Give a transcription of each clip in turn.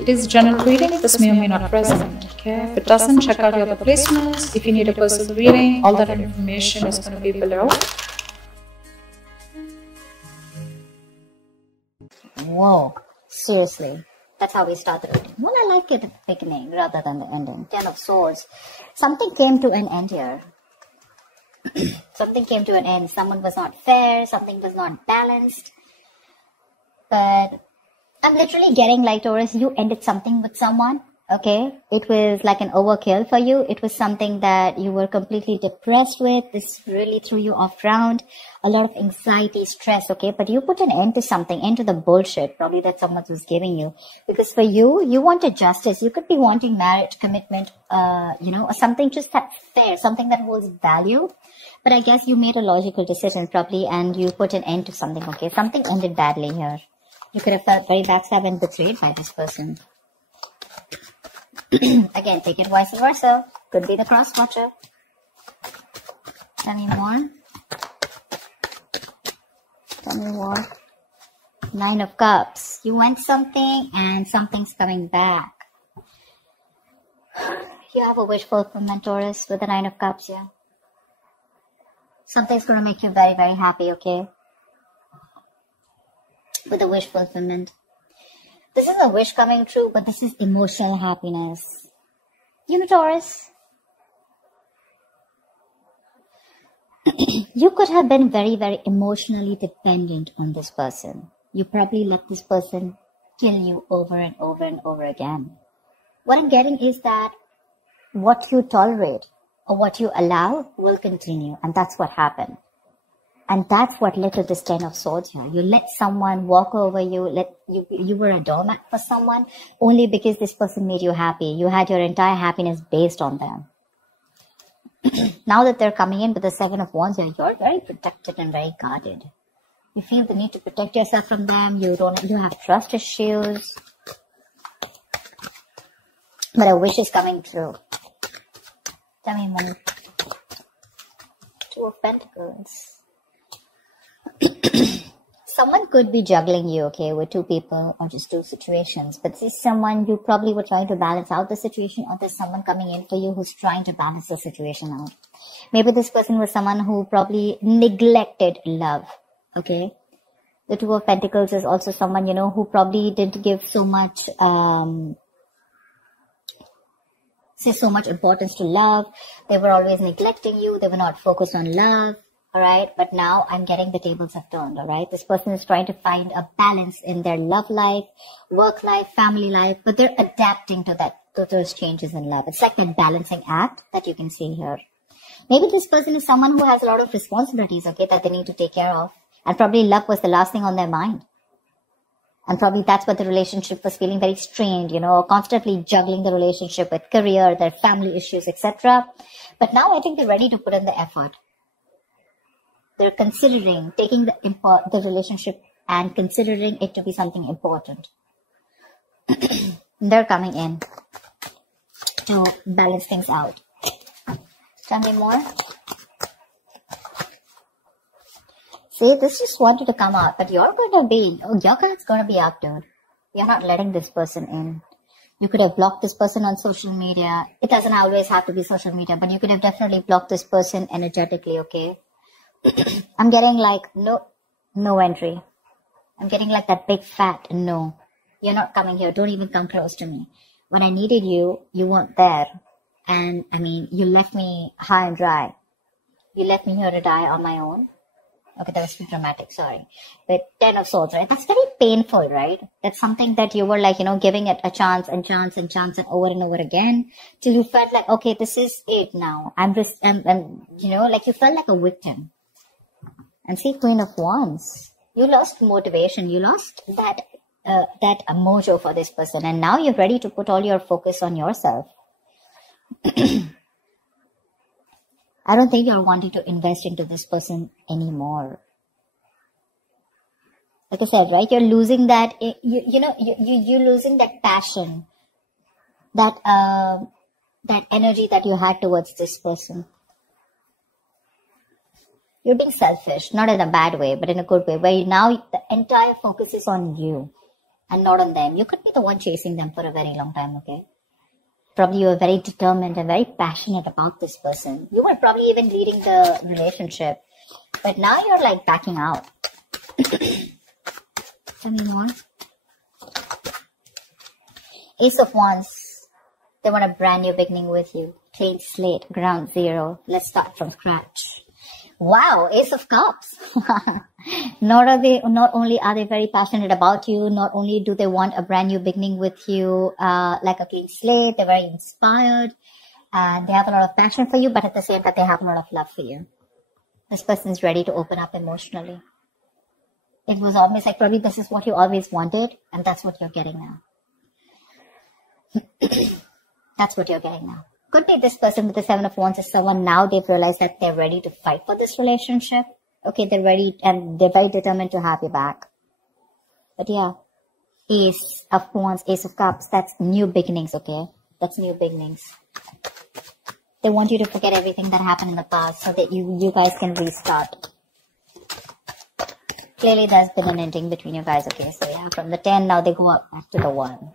It is general reading. This may or may not resonate. Okay. If it doesn't, check out your other placements. If you need a personal reading, all that information is going to be below. Whoa, seriously. That's how we start the reading. Well, I like it at the beginning rather than the ending. 10 of Swords. Something came to an end here. Something came to an end. Someone was not fair. Something was not balanced. But I'm literally getting like, Taurus, you ended something with someone. Okay. It was like an overkill for you. It was something that you were completely depressed with. This really threw you off round. A lot of anxiety, stress. Okay. But you put an end to something, end to the bullshit probably that someone was giving you. Because for you, you wanted justice. You could be wanting marriage, commitment, or something just that's fair, something that holds value. But I guess you made a logical decision probably and you put an end to something. Okay. Something ended badly here. You could have felt very backstabbed and betrayed by this person. Again, take it vice versa. Could be the cross watcher. Tell me more. Tell me more. 9 of Cups. You went something and something's coming back. You have a wish fulfillment, Taurus, with the 9 of Cups, yeah. Something's going to make you very, very happy, okay? With a wish fulfillment. This is a wish coming true, but this is emotional happiness. You know, Taurus, you could have been very, very emotionally dependent on this person. You probably let this person kill you over and over and over again. What I'm getting is that what you tolerate or what you allow will continue, and that's what happened. And that's what led to this 10 of Swords here. You let someone walk over you, you were a doormat for someone only because this person made you happy. You had your entire happiness based on them. Now that they're coming in with the 7 of Wands here, you're very protected and very guarded. You feel the need to protect yourself from them. You have trust issues. But a wish is coming true. Tell me more. 2 of Pentacles. Someone could be juggling you, okay, with 2 people or just 2 situations. But this is someone you probably were trying to balance out the situation, or there's someone coming in for you who's trying to balance the situation out. Maybe this person was someone who probably neglected love, okay? The 2 of Pentacles is also someone, who probably didn't give so much, so much importance to love. They were always neglecting you. They were not focused on love. Alright, but now I'm getting the tables have turned, alright? This person is trying to find a balance in their love life, work life, family life, but they're adapting to those changes in love. It's like that balancing act that you can see here. Maybe this person is someone who has a lot of responsibilities, okay, that they need to take care of. And probably love was the last thing on their mind. And probably that's what the relationship was feeling very strained, constantly juggling the relationship with career, their family issues, etc. But now I think they're ready to put in the effort. They're considering taking the relationship and considering it to be something important. They're coming in to balance things out. Tell me more. See, this just wanted to come out, but your card's going to be up, dude. You're not letting this person in. You could have blocked this person on social media. It doesn't always have to be social media, but you could have definitely blocked this person energetically, okay? I'm getting like no entry. I'm getting like that big fat no. You're not coming here. Don't even come close to me. When I needed you, you weren't there. And I mean, you left me high and dry. You left me here to die on my own. Okay, that was too dramatic, sorry. But 10 of Swords, right? That's very painful, right? That's something that you were like, giving it a chance and over and over again. Till you felt like, okay, this is it now. Like you felt like a victim. And see, Queen of Wands. You lost motivation. You lost that mojo for this person. And now you're ready to put all your focus on yourself. I don't think you're wanting to invest into this person anymore. Like I said, right? You're losing that, you're losing that passion, that energy that you had towards this person. You're being selfish, not in a bad way, but in a good way, where now the entire focus is on you. and not on them. You could be the one chasing them for a very long time, okay? Probably you are very determined and very passionate about this person. You were probably even leading the relationship. But now you're like backing out. Tell me more. Ace of Wands. They want a brand new beginning with you. Clean slate, ground zero. Let's start from scratch. Wow, Ace of Cups. Not only are they very passionate about you, not only do they want a brand new beginning with you, like a clean slate, they're very inspired, and they have a lot of passion for you, but at the same time, they have a lot of love for you. This person is ready to open up emotionally. It was always like, probably this is what you always wanted, and that's what you're getting now. That's what you're getting now. Could be this person with the Seven of Wands is someone now they've realized that they're ready to fight for this relationship. Okay, they're ready and they're very determined to have you back. But yeah, Ace of Wands, Ace of Cups, that's new beginnings, okay? That's new beginnings. They want you to forget everything that happened in the past so that you guys can restart. Clearly there's been an ending between you guys, okay? So yeah, from the 10, now they go up back to the 1.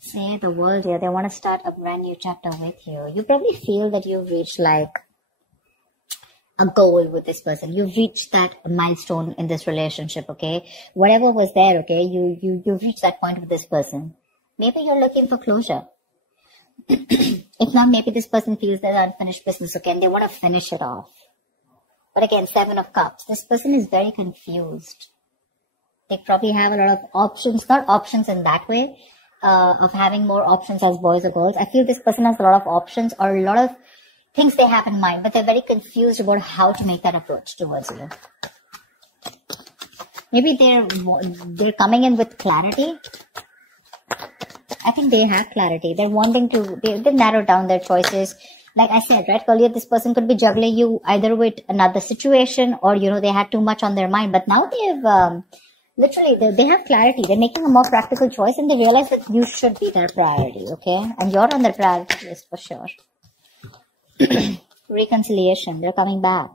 Say the world here, they want to start a brand new chapter with you. You probably feel that you've reached like a goal with this person. You've reached that milestone in this relationship, okay? Whatever was there, okay, you've reached that point with this person. Maybe you're looking for closure. If not, maybe this person feels there's unfinished business, okay, and they want to finish it off. But again, Seven of Cups. This person is very confused. They probably have a lot of options, not options in that way, of having more options as boys or girls. I feel this person has a lot of options or a lot of things they have in mind, but they're very confused about how to make that approach towards you. Maybe they're coming in with clarity. I think they have clarity. They're wanting to, they narrow down their choices. Like I said, right, earlier, this person could be juggling you either with another situation or, you know, they had too much on their mind. But now they've, literally, they have clarity. They're making a more practical choice and they realize that you should be their priority, okay? And you're on their priority list for sure. Reconciliation. They're coming back.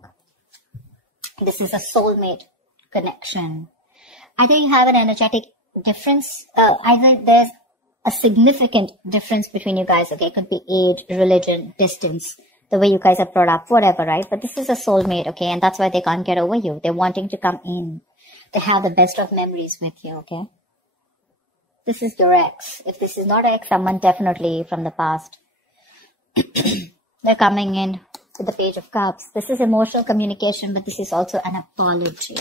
This is a soulmate connection. Either you have an energetic difference, either there's a significant difference between you guys, okay? It could be age, religion, distance, the way you guys are brought up, whatever, right? But this is a soulmate, okay? And that's why they can't get over you. They're wanting to come in. They have the best of memories with you, okay? This is your ex. If this is not ex, someone definitely from the past. They're coming in with the Page of Cups. This is emotional communication, but this is also an apology.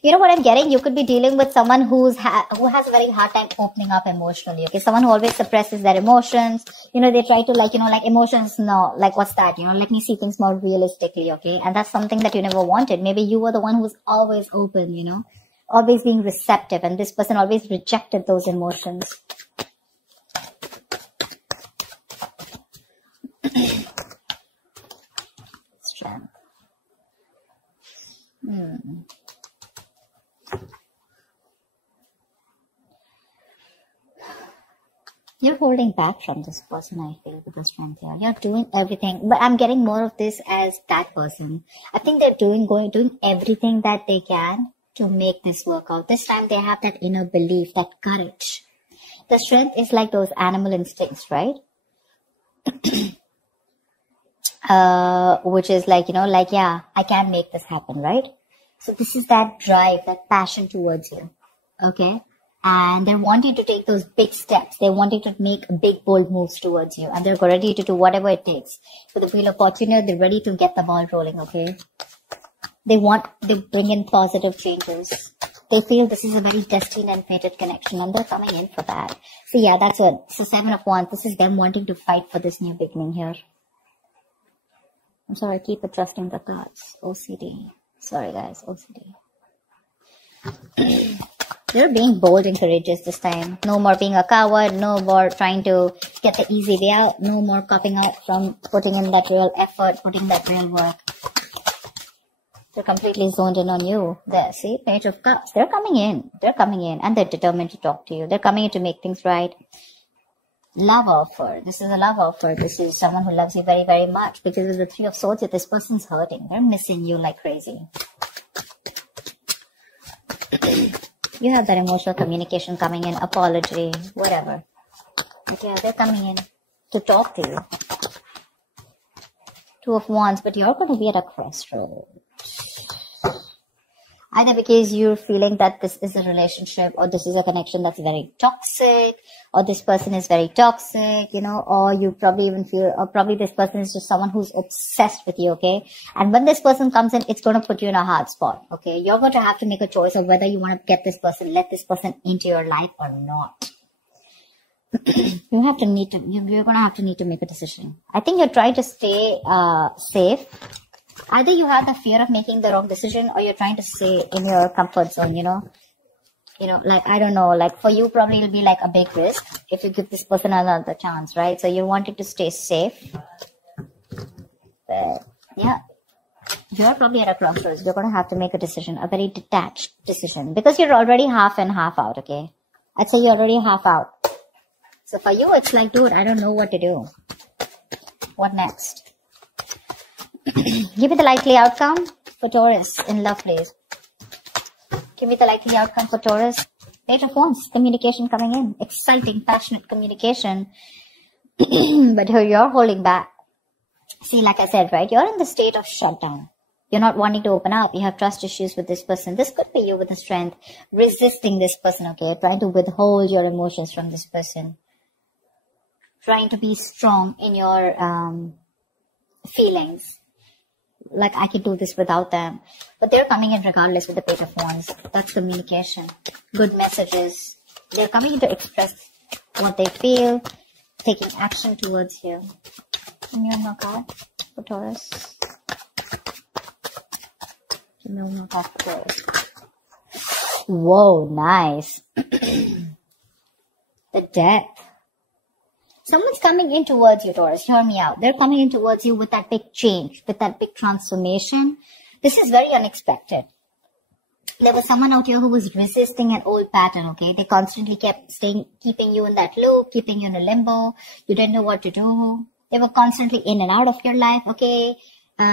You know what I'm getting? You could be dealing with someone who has a very hard time opening up emotionally, okay? Someone who always suppresses their emotions. You know, they try to like emotions, no, like what's that? You know, let me see things more realistically, okay? And that's something that you never wanted. Maybe you were the one who's always open, you know, always being receptive, and this person always rejected those emotions. Strength. You're holding back from this person, I feel, with the strength here. You're doing everything, but I'm getting more of this as that person. I think they're doing everything that they can to make this work out. This time they have that inner belief, that courage. The strength is like those animal instincts, right? Which is like, you know, like, yeah, I can make this happen, right? So this is that drive, that passion towards you, okay? And they're wanting to take those big steps. They're wanting to make big, bold moves towards you. And they're ready to do whatever it takes. For the Wheel of Fortune, they're ready to get the ball rolling, okay? They bring in positive changes. They feel this is a very destined and fated connection. And they're coming in for that. So yeah, that's it. So Seven of Wands, this is them wanting to fight for this new beginning here. I'm sorry, I keep adjusting the cards. OCD. Sorry guys, OCD. You're being bold and courageous this time. No more being a coward. No more trying to get the easy way out. No more copping out from putting in that real effort, putting that real work. They're completely zoned in on you. There, see? Page of Cups. They're coming in. They're coming in and they're determined to talk to you. They're coming in to make things right. Love offer. This is a love offer. This is someone who loves you very, very much. Because of the Three of Swords, this person's hurting. They're missing you like crazy. You have that emotional communication coming in, apology, whatever. But yeah, they're coming in to talk to you. Two of Wands, but you're going to be at a crossroads. Either because you're feeling that this is a relationship or this is a connection that's very toxic, or this person is very toxic, you know, or you probably even feel, or probably this person is just someone who's obsessed with you, okay? And when this person comes in, it's going to put you in a hard spot, okay? You're going to have to make a choice of whether you want to get this person, let this person into your life or not. You're going to have to need to make a decision. I think you're trying to stay safe. Either you have the fear of making the wrong decision, or you're trying to stay in your comfort zone, you know, like, I don't know, like for you, probably it'll be like a big risk if you give this person another chance, right? So you're wanting to stay safe. But yeah, you're probably at a crossroads. You're going to have to make a decision, a very detached decision, because you're already half in, half out, okay? I'd say you're already half out. So for you, it's like, dude, I don't know what to do. What next? Give me the likely outcome for Taurus in love, please. Give me the likely outcome for Taurus. Page of Wands, communication coming in. Exciting, passionate communication. But here you're holding back. See, like I said, right? You're in the state of shutdown. You're not wanting to open up. You have trust issues with this person. This could be you with the strength, resisting this person, okay? Trying to withhold your emotions from this person. Trying to be strong in your feelings. Like, I could do this without them. But they're coming in regardless with the Page of Wands. That's communication. Good messages. They're coming in to express what they feel, taking action towards you. Give me one more card for Taurus. Give me one more card for Taurus. Whoa, nice. The Death. Someone's coming in towards you, Taurus. Hear me out. They're coming in towards you with that big change, with that big transformation. This is very unexpected. There was someone out here who was resisting an old pattern, okay? They constantly kept keeping you in that loop, keeping you in a limbo. You didn't know what to do. They were constantly in and out of your life, okay?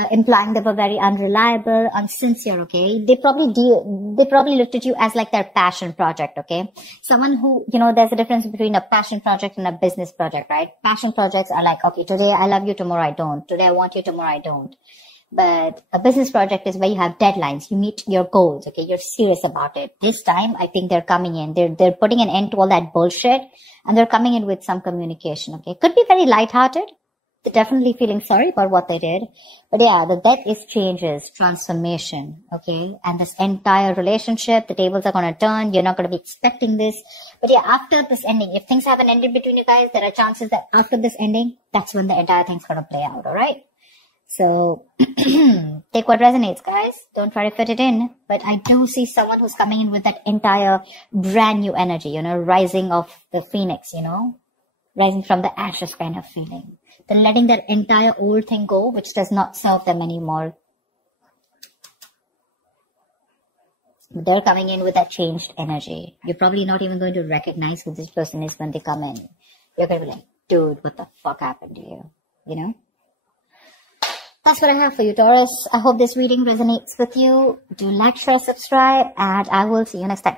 Implying they were very unreliable, unsincere, okay? They probably looked at you as like their passion project, okay? Someone who, you know, there's a difference between a passion project and a business project, right? Passion projects are like, okay, today I love you, tomorrow I don't. Today I want you, tomorrow I don't. But a business project is where you have deadlines. You meet your goals, okay? You're serious about it. This time, I think they're coming in. They're putting an end to all that bullshit, and they're coming in with some communication, okay? Could be very lighthearted. They're definitely feeling sorry about what they did. But yeah, the Death is changes, transformation, okay? And this entire relationship, the tables are going to turn. You're not going to be expecting this. But yeah, after this ending, if things haven't ended between you guys, there are chances that after this ending, that's when the entire thing's going to play out, all right? So take what resonates, guys. Don't try to fit it in. But I do see someone who's coming in with that entire brand new energy, you know, rising of the phoenix, you know, rising from the ashes kind of feeling. They're letting that entire old thing go, which does not serve them anymore. They're coming in with that changed energy. You're probably not even going to recognize who this person is when they come in. You're going to be like, dude, what the fuck happened to you? You know? That's what I have for you, Taurus. I hope this reading resonates with you. Do like, share, subscribe, and I will see you next time.